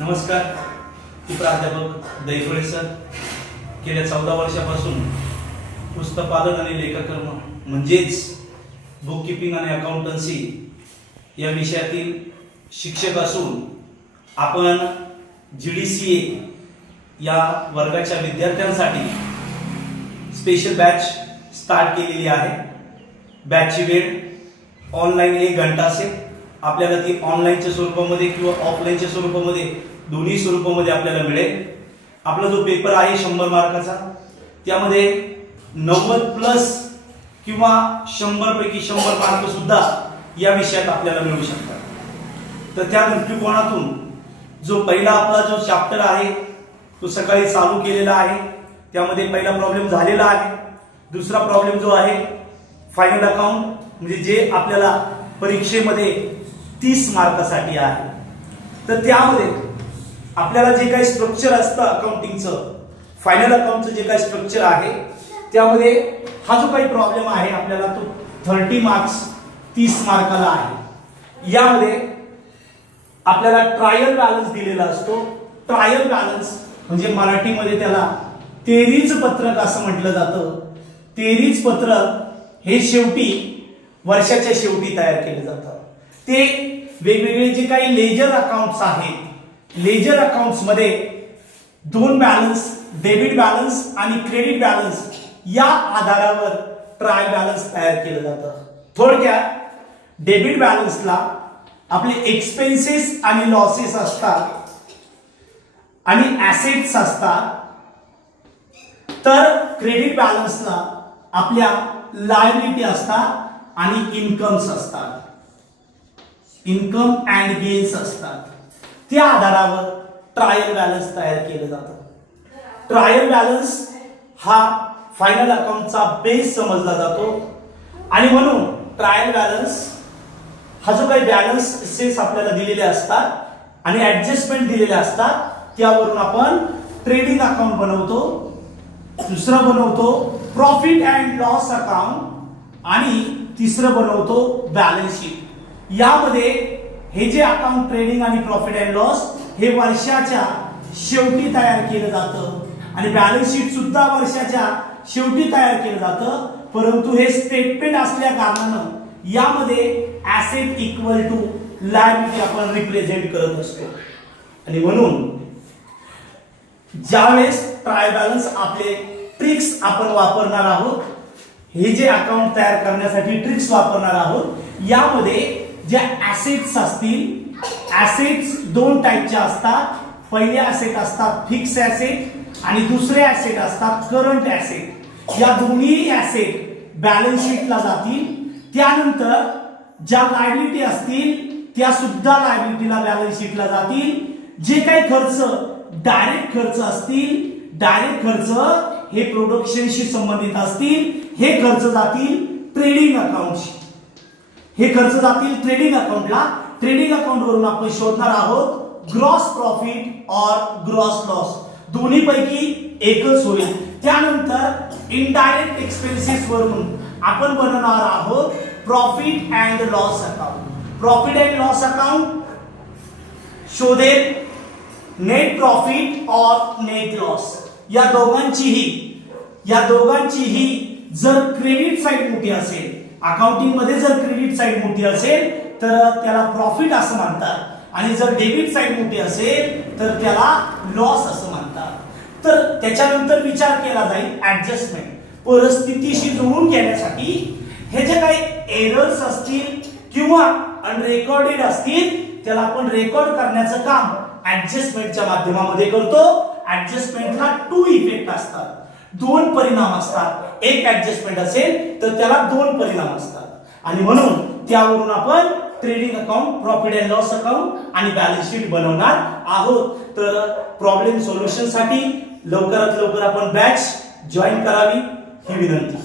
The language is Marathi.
नमस्कार, मी प्राध्यापक दैफळे सर. गेल्या 14 वर्षापासून पुस्तकपालन आणि लेखकर्म म्हणजेच बुक कीपिंग आणि अकाउंटन्सी या विषयातील शिक्षक असून आपण GDCA या वर्गाच्या विद्यार्थ्यांसाठी स्पेशल बॅच स्टार्ट केलेली आहे. बॅचची वेळ ऑनलाईन 1 घंटा असेल. आपल्याला ती ऑनलाईनच्या स्वरूपामध्ये किंवा ऑफलाईनच्या स्वरूपामध्ये दोन्ही स्वरूपामध्ये आपल्याला मिळेल. आपला जो पेपर आहे 100 मार्काचा, त्यामध्ये 90+ किंवा 100 पैकी 100 मार्क सुद्धा या विषयात आपल्याला मिळू शकतात. तर त्या दृष्टिकोनातून जो पहिला आपला जो चॅप्टर आहे तो सकाळी चालू केलेला आहे. त्यामध्ये पहिला प्रॉब्लेम झालेला आहे. दुसरा प्रॉब्लेम जो आहे फायनल अकाउंट, म्हणजे जे आपल्याला परीक्षेमध्ये 30 मार्कासाठी आहे. तर त्यामध्ये आपल्याला जे काही स्ट्रक्चर असतं अकाउंटिंगचं, फायनल अकाउंटचं जे काही स्ट्रक्चर आहे, त्यामध्ये हा जो काही प्रॉब्लेम आहे आपल्याला तो 30 मार्क्स 30 मार्काला आहे. यामध्ये आपल्याला ट्रायल बॅलन्स दिलेला असतो. ट्रायल बॅलन्स म्हणजे मराठीमध्ये त्याला तेरीच पत्रक असं म्हटलं जातं. तेरीच पत्रक हे शेवटी वर्षाच्या शेवटी तयार केले जातात. ते वेगवेगळे जे काही लेजर अकाउंट्स आहेत, लेजर अकाउंट्स मध्ये 2 बॅलन्स, डेबिट बॅलन्स आणि क्रेडिट बॅलन्स या आधारावर ट्रायल बॅलन्स तयार केलं जातं. थोडक्यात डेबिट बॅलन्सला आपले एक्सपेन्सेस आणि लॉसेस असतात आणि ऍसेट्स असतात, तर क्रेडिट बॅलन्सला आपल्या लायबिलिटी असतात आणि इन्कम्स असतात, इन्कम अँड गेन्स असतात. त्या आधारावर ट्रायल बॅलन्स तयार केलं जातं. ट्रायल बॅलन्स हा फायनल अकाउंटचा बेस समजला जातो आणि म्हणून ट्रायल बॅलन्स हा जो काही बॅलन्सेस आपल्याला दिलेले असतात आणि ऍडजस्टमेंट दिलेले असतात, त्यावरून आपण ट्रेडिंग अकाउंट बनवतो. दुसरं बनवतो प्रॉफिट अँड लॉस अकाउंट आणि तिसरं बनवतो बॅलन्स शीट. यामध्ये हे जे अकाउंट ट्रेडिंग आणि प्रॉफिट अँड लॉस हे वर्षाच्या शेवटी तयार केलं जातं आणि बॅलन्स शीट सुद्धा वर्षाच्या शेवटी तयार केलं जातं. परंतु हे स्टेटमेंट असल्या कारणानं यामध्ये ऍसेट इक्वल टू लायबिलिटी आपण रिप्रेझेंट करत असतो. आणि म्हणून ज्यावेळेस ट्रायल बॅलन्स आपले ट्रिक्स आपण वापरणार आहोत, हे जे अकाउंट तयार करण्यासाठी ट्रिक्स वापरणार आहोत, यामध्ये ज्या ऍसेट्स असतील, ऍसेट्स 2 टाईपच्या असतात. पहिले ऍसेट असतात फिक्स ऍसेट आणि दुसरे ऍसेट असतात करंट ऍसेट. या दोन्ही ऍसेट बॅलन्स शीटला जातील. त्यानंतर ज्या लायबिलिटी असतील त्या सुद्धा लायबिलिटीला बॅलन्स शीटला जातील. जे काही खर्च डायरेक्ट खर्च असतील, डायरेक्ट खर्च हे प्रोडक्शनशी संबंधित असतील, हे खर्च जातील ट्रेडिंग अकाउंटशी. हे खर्च जातील ट्रेडिंग अकाउंटला. ट्रेडिंग अकाउंट वरून आपण शोधणार आहोत ग्रॉस प्रॉफिट और ग्रॉस लॉस. दोन्ही पैकी एकच होईल. त्यानंतर इनडायरेक्ट एक्सपेन्सेस वरून आपण बनवणार आहोत profit and loss account. Profit and loss account शोधेल नेट प्रॉफिट और नेट लॉस. या दोघांचीही जर क्रेडिट साइड मोठी असेल, अकाउंटिंग मध्ये जर क्रेडिट साइड मोठी असेल तर त्याला प्रॉफिट असं म्हणतात आणि जर डेबिट साइड मोठी असेल तर त्याला लॉस असं म्हणतात. तर त्याच्यानंतर विचार केला जाईल ऍडजस्टमेंट. परिस्थितीशी जुळवून घेण्यासाठी हे जे काही एरर्स असतील किंवा अनरेकॉर्डेड असतील त्याला आपण रेकॉर्ड करण्याचं काम ऍडजस्टमेंटच्या माध्यमामध्ये करतो. ऍडजस्टमेंटला 2 इफेक्ट असतात, 2 परिणाम असतात. एक ऍडजस्टमेंट असेल तर त्याला 2 परिणाम असतात आणि म्हणून त्यावरून आपण trading account, profit and loss account आणि बॅलन्स शीट बनवणार आहोत. तर प्रॉब्लेम सोल्युशन साठी लवकरात लवकर आपण बॅच जॉईन करावी ही विनंती.